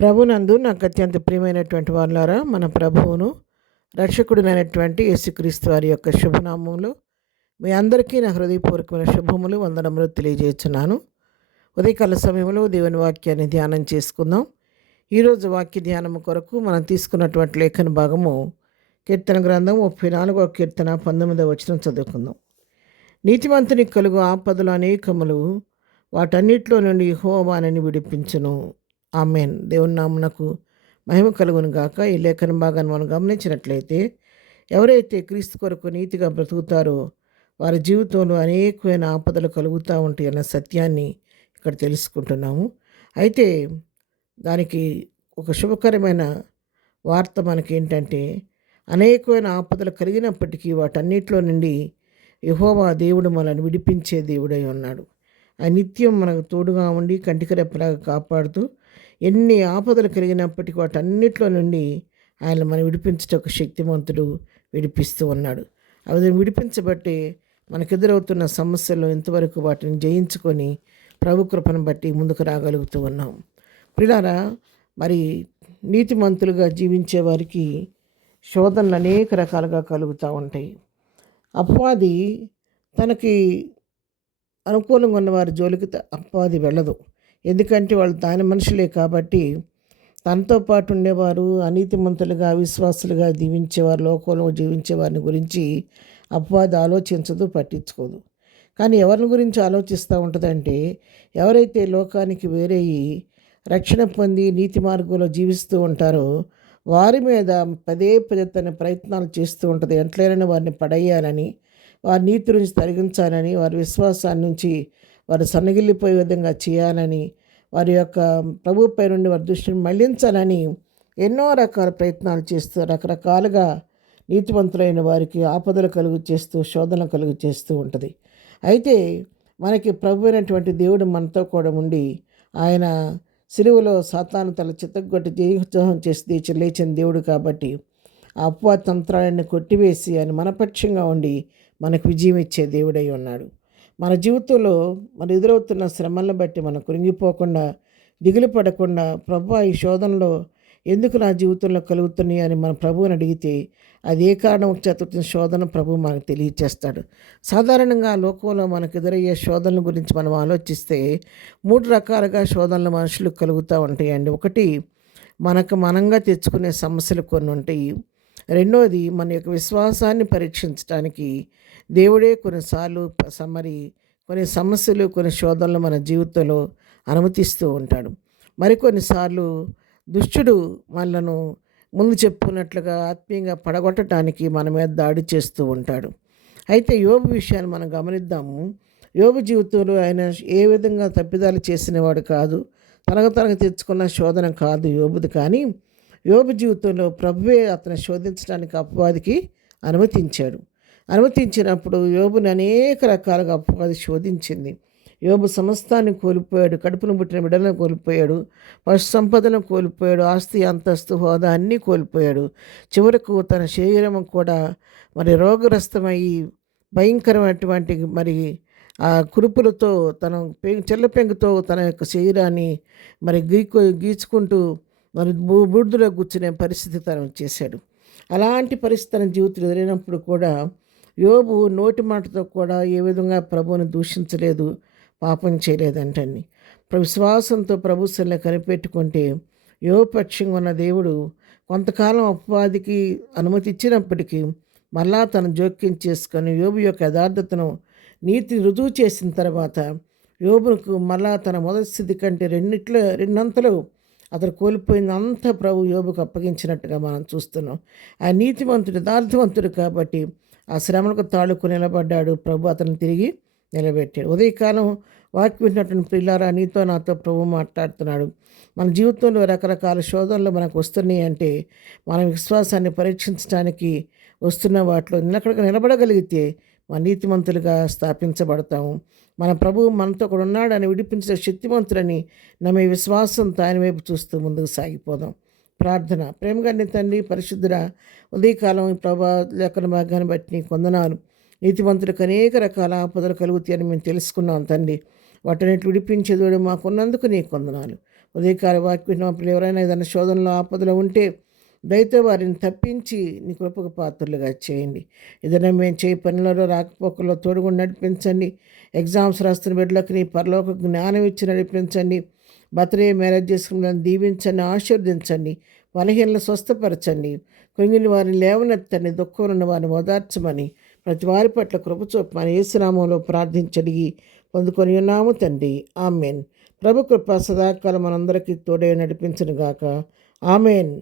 ప్రభునందు నాకు అత్యంత ప్రియమైనటువంటి వారులారా, మన ప్రభువును రక్షకుడినైనటువంటి యేసుక్రీస్తు వారి యొక్క శుభనామంలో మీ అందరికీ నా హృదయపూర్వకమైన శుభములు వందనములు తెలియజేస్తున్నాను. ఉదయకాల సమయంలో దేవుని వాక్యాన్ని ధ్యానం చేసుకుందాం. ఈరోజు వాక్య ధ్యానం కొరకు మనం తీసుకున్నటువంటి లేఖన భాగము కీర్తన గ్రంథం 34వ కీర్తన 19వ వచనం చదువుకుందాం. నీతిమంతునికి కలుగు ఆపదలు అనేకములు, వాటన్నిటిలో నుండి యెహోవా వానిని విడిపించును. ఆమెన్. దేవుని నామునకు మహిమ కలుగును గాక. ఈ లేఖన భాగాన్ని మనం గమనించినట్లయితే, ఎవరైతే క్రీస్తు కొరకు నీతిగా బ్రతుకుతారో వారి జీవితంలో అనేకమైన ఆపదలు కలుగుతూ ఉంటాయి అన్న సత్యాన్ని ఇక్కడ తెలుసుకుంటున్నాము. అయితే దానికి ఒక శుభకరమైన వార్త మనకి ఏంటంటే, అనేకమైన ఆపదలు కలిగినప్పటికీ వాటన్నిటిలో నుండి యెహోవా దేవుడు మనల్ని విడిపించే దేవుడై ఉన్నాడు. ఆ నిత్యం మనకు తోడుగా ఉండి కంటికి రెప్పలాగా కాపాడుతూ ఎన్ని ఆపదలు కలిగినప్పటికీ వాటన్నిటిలో నుండి ఆయన మనం విడిపించటకు శక్తిమంతుడు, విడిపిస్తూ ఉన్నాడు. అవి విడిపించబట్టి మనకెదురవుతున్న సమస్యలు ఇంతవరకు వాటిని జయించుకొని ప్రభు కృపను బట్టి ముందుకు రాగలుగుతూ ఉన్నాం. ప్రియులారా, మరి నీతిమంతులుగా జీవించే వారికి శోధనలు అనేక రకాలుగా కలుగుతూ ఉంటాయి. అపవాది తనకి అనుకూలంగా ఉన్న వారి జోలికి అపవాది వెళ్ళదు. ఎందుకంటే వాళ్ళు దాని మనుషులే కాబట్టి, తనతో పాటు ఉండేవారు అనీతిమంతులుగా అవిశ్వాసులుగా జీవించేవారు, లోకంలో జీవించే వారిని గురించి అపవాది ఆలోచించదు, పట్టించుకోదు. కానీ ఎవరిని గురించి ఆలోచిస్తూ ఉంటుందంటే, ఎవరైతే లోకానికి వేరయ్యి రక్షణ పొంది నీతి మార్గంలో జీవిస్తూ ఉంటారో వారి మీద పదే పదే తన ప్రయత్నాలు చేస్తూ ఉంటుంది. ఎట్లైనా వారిని పడేయాలని, వారి నీతి నుంచి తొలగించాలని, వారి విశ్వాసాన్ని నుంచి వారు సన్నగిల్లిపోయే విధంగా చేయాలని, వారి యొక్క ప్రభుపై నుండి వారి దృష్టిని మళ్లించాలని ఎన్నో రకాల ప్రయత్నాలు చేస్తూ రకరకాలుగా నీతివంతులైన వారికి ఆపదలు కలుగు చేస్తూ శోధన కలుగు చేస్తూ ఉంటుంది. అయితే మనకి ప్రభు అయినటువంటి దేవుడు మనతో కూడా ఉండి, ఆయన సిలువలో సాతాను తల చిత్తగొట్టి జయోత్సాహం చేసి లేచిన దేవుడు కాబట్టి ఆ అపవాద తంత్రాలన్నీ కొట్టివేసి ఆయన మనపక్షంగా ఉండి మనకు విజయం ఇచ్చే దేవుడై ఉన్నాడు. మన జీవితంలో మన ఎదురవుతున్న శ్రమలను బట్టి మనం కృంగిపోకుండా, దిగులు పడకుండా, ప్రభు ఈ శోధనలో ఎందుకు నా జీవితంలో కలుగుతున్నాయి అని మన ప్రభువుని అడిగితే అది ఏ కారణం చేత శోధన ప్రభు మనకు తెలియచేస్తాడు. సాధారణంగా లోకంలో మనకు ఎదురయ్యే శోధనల గురించి మనం ఆలోచిస్తే 3 రకాలుగా శోధనలు మనుషులకు కలుగుతూ ఉంటాయండి. ఒకటి, మనంగా తెచ్చుకునే సమస్యలు కొన్ని ఉంటాయి. రెండోది, మన యొక్క విశ్వాసాన్ని పరీక్షించడానికి దేవుడే కొన్నిసార్లు కొన్ని సమస్యలు, కొన్ని శోధనలు మన జీవితంలో అనుమతిస్తూ ఉంటాడు. మరికొన్నిసార్లు దుష్టుడు మనలను ముందు చెప్పుకున్నట్లుగా ఆత్మీయంగా పడగొట్టడానికి మన మీద దాడి చేస్తూ ఉంటాడు. అయితే యోబు విషయాన్ని మనం గమనిద్దాము. యోబు జీవితంలో ఆయన ఏ విధంగా తప్పిదాలు చేసినవాడు కాదు, తనకు తెచ్చుకున్న శోధన కాదు యోబుది. కానీ యోబు జీవితంలో ప్రభువే అతను శోధించడానికి అపవాదికి అనుమతించినప్పుడు యోబుని అనేక రకాలుగా అపవాది శోధించింది. యోబు సమస్తాన్ని కోల్పోయాడు, కడుపును పుట్టిన బిడ్డలను కోల్పోయాడు, పశు సంపదను కోల్పోయాడు, ఆస్తి అంతస్తు హోదా అన్నీ కోల్పోయాడు. చివరకు తన శరీరం కూడా రోగగ్రస్తమయ్యి భయంకరమైనటువంటి ఆ కురుపులతో తన చెల్లపెంగుతో తన యొక్క శరీరాన్ని గీచుకుంటూ బూడిదలో కూర్చునే పరిస్థితి తను చేశాడు. అలాంటి పరిస్థితి తన జీవితంలో ఎదురైనప్పుడు కూడా యోబు నోటి మాటతో కూడా ఏ విధంగా ప్రభువుని దూషించలేదు, పాపం చేయలేదంటండి. విశ్వాసంతో ప్రభు సన్నిధిలో కనిపెట్టుకుంటే యోబు పక్షంగా ఉన్న దేవుడు కొంతకాలం అపవాదికి అనుమతి ఇచ్చినప్పటికీ మళ్ళా తను జోక్యం చేసుకొని యోబు యొక్క యథార్థతను, నీతిని రుజువు చేసిన తర్వాత యోబుకు మళ్ళా తన మొదటి స్థితి కంటే రెండంతలు అతను కోల్పోయిందంతా ప్రభు యోబుకు అప్పగించినట్టుగా మనం చూస్తున్నాం. ఆ నీతివంతుడు యథార్థవంతుడు కాబట్టి ఆ శ్రమలకు తాళుకు నిలబడ్డాడు. ప్రభు అతను తిరిగి నిలబెట్టాడు. ఉదయకాలం వాక్యం వింటున్నటువంటి ప్రియులారా, నీతో నాతో ప్రభు మాట్లాడుతున్నాడు. మన జీవితంలో రకరకాల శోధనలు మనకు వస్తున్నాయి అంటే మన విశ్వాసాన్ని పరీక్షించడానికి వస్తున్న వాటిలో నిలబడగలిగితే మన నీతిమంతులుగా స్థాపించబడతాము. మన ప్రభువు మనతో కూడా ఉన్నాడని, విడిపించే శక్తిమంతులని నమ్మే విశ్వాసంతో ఆయన వైపు చూస్తూ ముందుకు సాగిపోదాం. ప్రార్థన. ప్రేమగండి తండ్రి, పరిశుద్ధుడా, ఉదయకాలం ఈ ప్రభా లేఖన భాగాన్ని బట్టి నీకు వందనాలు. నీతిమంతులకు అనేక రకాల ఆపదలు కలుగుతాయని మేము తెలుసుకున్నాం తండ్రి. వాటన్నిటి విడిపించేదోడు మాకున్నందుకు నీకు వందనాలు. ఉదయకాల వాక్యం ఎవరైనా ఏదైనా శోధనలో ఆపదలో ఉంటే దయతో వారిని తప్పించి నీ కృపకు పాత్రలుగా చేయండి. ఏదైనా మేము చేయి పనులలో రాకపోకల్లో తోడుగా నడిపించండి. ఎగ్జామ్స్ రాస్తున్న బిడ్డలకు నీ పరలోక జ్ఞానం ఇచ్చి నడిపించండి. బర్త్డే మ్యారేజ్ చేసుకున్న దీవించండి, ఆశీర్వదించండి. బలహీనలను స్వస్థపరచండి. కృంగిని వారిని లేవనెత్తండి. దుఃఖంలో ఉన్న వారిని ఓదార్చమని ప్రతి వారి పట్ల కృప చూపమని యేసునామంలో ప్రార్థించడిగి పొందుకొని ఉన్నాము తండ్రి. ఆమెన్. ప్రభు కృప సదాకాలం మనందరికీ తోడే నడిపించును గాక. ఆమెన్.